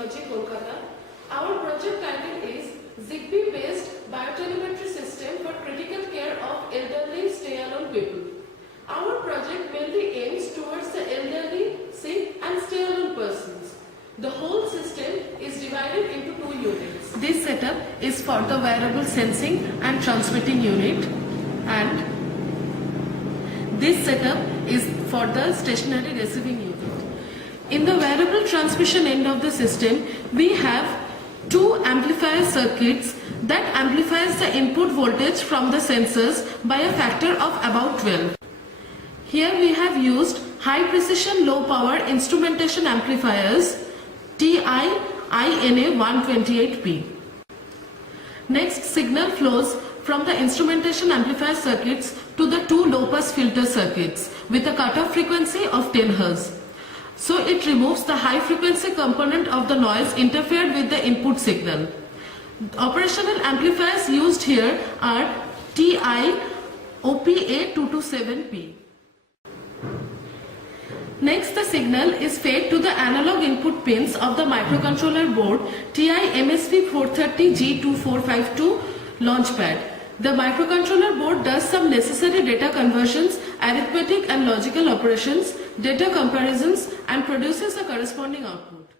Technology, Kolkata. Our project title is ZigBee based Bio-Telemetry system for critical care of elderly stay-alone people. Our project mainly aims towards the elderly, sick and stay-alone persons. The whole system is divided into two units. This setup is for the wearable sensing and transmitting unit, and this setup is for the stationary receiving unit. In the wearable transmission end of the system, we have two amplifier circuits that amplifies the input voltage from the sensors by a factor of about 12. Here we have used high precision low power instrumentation amplifiers TIIC 128P. Next, signal flows from the instrumentation amplifier circuits to the two low pass filter circuits with a cutoff frequency of 10 Hz. So it removes the high frequency component of the noise interfered with the input signal. Operational amplifiers used here are TIOPA 227P. Next, the signal is fed to the analog input pins of the microcontroller board TI-MSP430G2452 launchpad. The microcontroller board does some necessary data conversions, arithmetic and logical operations, data comparisons, and produces a corresponding output.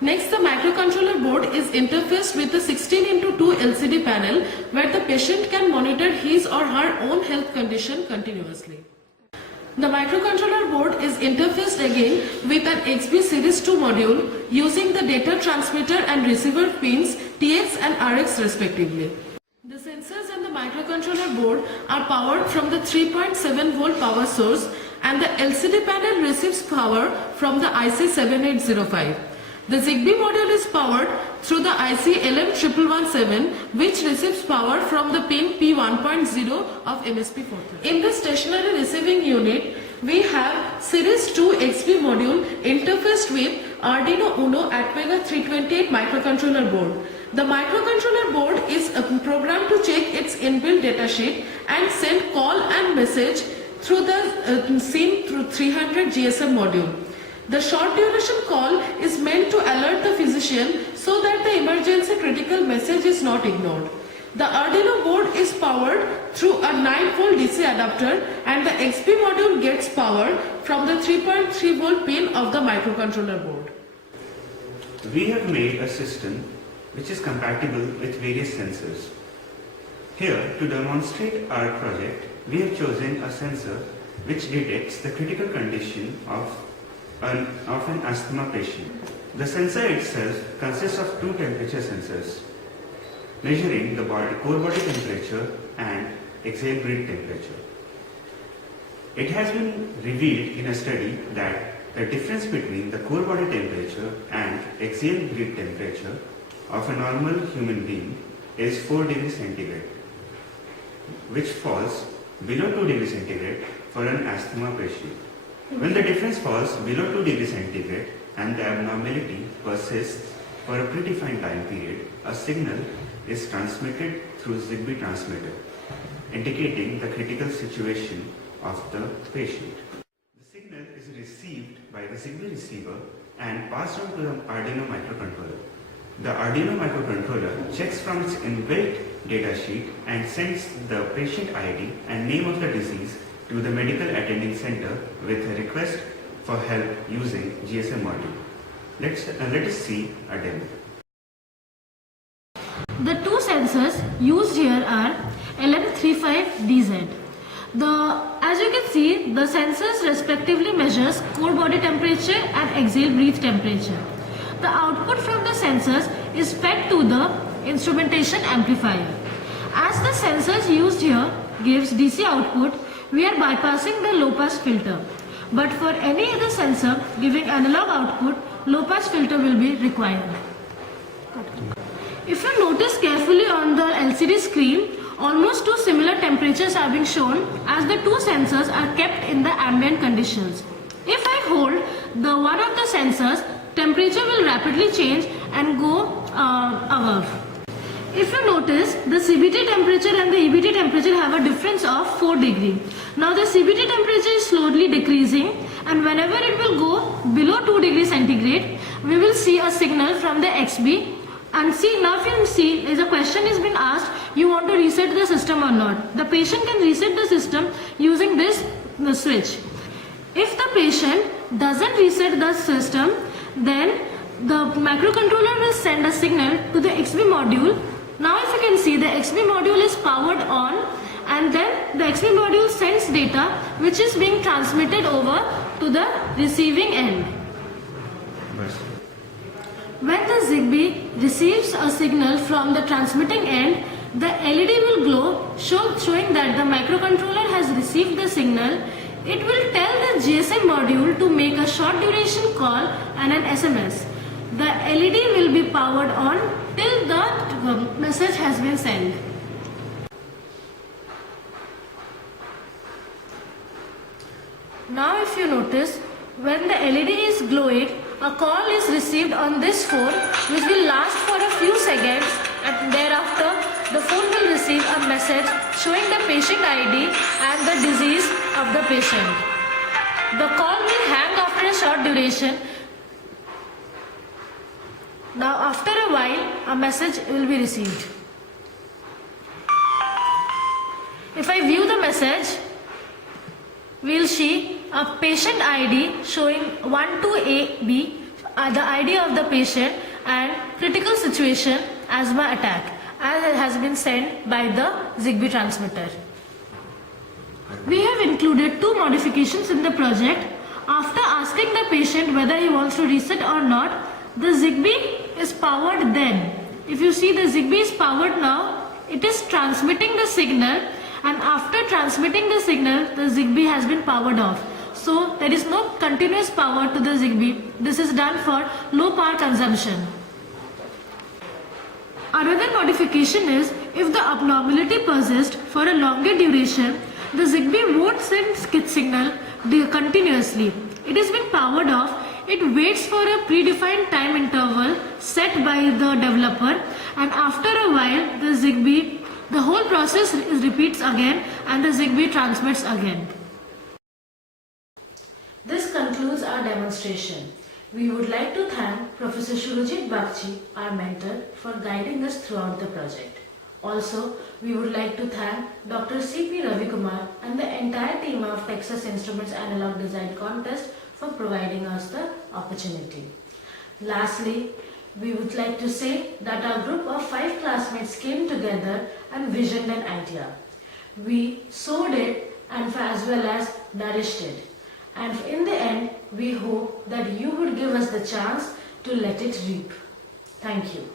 Next, the microcontroller board is interfaced with the 16x2 LCD panel where the patient can monitor his or her own health condition continuously. The microcontroller board is interfaced again with an XB Series 2 module using the data transmitter and receiver pins TX and RX respectively. The sensors and the microcontroller board are powered from the 3.7 volt power source, and the LCD panel receives power from the IC 7805. The ZigBee module is powered through the IC LM1117, which receives power from the pin P1.0 of MSP430. In the stationary receiving unit, we have Series 2 XP module interfaced with Arduino Uno Atmega 328 microcontroller board. The microcontroller board is programmed to check its inbuilt datasheet and send call and message through the SIM through 300 GSM module. The short duration call is meant to alert the physician so that the emergency critical message is not ignored. The Arduino board is powered through a 9 volt DC adapter, and the XP module gets power from the 3.3 volt pin of the microcontroller board. We have made a system which is compatible with various sensors. Here, to demonstrate our project, we have chosen a sensor which detects the critical condition of an asthma patient. The sensor itself consists of two temperature sensors, measuring the core body temperature and exhale breathe temperature. It has been revealed in a study that the difference between the core body temperature and exhale breathe temperature of a normal human being is 4 degrees centigrade, which falls below 2 degrees centigrade for an asthma patient. When the difference falls below 2 degrees centigrade and the abnormality persists for a predefined time period, a signal is transmitted through ZigBee transmitter, indicating the critical situation of the patient. The signal is received by the ZigBee receiver and passed on to the Arduino microcontroller. The Arduino microcontroller checks from its inbuilt datasheet and sends the patient ID and name of the disease to the medical attending center with a request for help using GSM module. Let us see a demo. The two sensors used here are LM35DZ. As you can see, the sensors respectively measures core body temperature and exhale breathe temperature. The output from the sensors is fed to the instrumentation amplifier. As the sensors used here gives DC output, we are bypassing the low pass filter. But for any other sensor giving analog output, low pass filter will be required. If you notice carefully on the LCD screen, almost two similar temperatures are being shown as the two sensors are kept in the ambient conditions. If I hold the one of the sensors, temperature will rapidly change and go above. If you notice, the CBT temperature and the EBT temperature have a difference of 4 degrees. Now the CBT temperature is slowly decreasing and whenever it will go below 2 degrees centigrade, we will see a signal from the XB. And see, now if you see, is a question is been asked, you want to reset the system or not. The patient can reset the system using this switch. If the patient doesn't reset the system, then the microcontroller will send a signal to the XB module. Now if you can see, the XB module is powered on, and then the XB module sends data which is being transmitted over to the receiving end. When the ZigBee receives a signal from the transmitting end, the LED will glow, showing that the microcontroller has received the signal. It will tell the GSM module to make a short duration call and an SMS. The LED will be powered on till the message has been sent. Now if you notice, when the LED is glowing, a call is received on this phone which will last for a few seconds, and thereafter the phone will receive a message showing the patient ID and the disease of the patient. The call will hang after a short duration. Now after a while a message will be received. If I view the message, we will see a patient ID showing 12AB, the ID of the patient, and critical situation asthma attack, as it has been sent by the ZigBee transmitter. We have included 2 modifications in the project. After asking the patient whether he wants to reset or not, the ZigBee is powered then. If you see, the ZigBee is powered now, it is transmitting the signal, and after transmitting the signal, the ZigBee has been powered off. So there is no continuous power to the ZigBee. This is done for low power consumption. Another modification is, if the abnormality persists for a longer duration, the ZigBee won't send skit signal continuously. It has been powered off. It waits for a predefined time interval set by the developer, and after a while the whole process repeats again and the ZigBee transmits again. This concludes our demonstration. We would like to thank Professor Shurajit Bagchi, our mentor, for guiding us throughout the project. Also, we would like to thank Dr. C.P. Ravikumar and the entire team of Texas Instruments Analog Design Contest for providing us the opportunity. Lastly, we would like to say that our group of 5 classmates came together and visioned an idea. We sowed it and as well as nourished it. And in the end, we hope that you would give us the chance to let it reap. Thank you.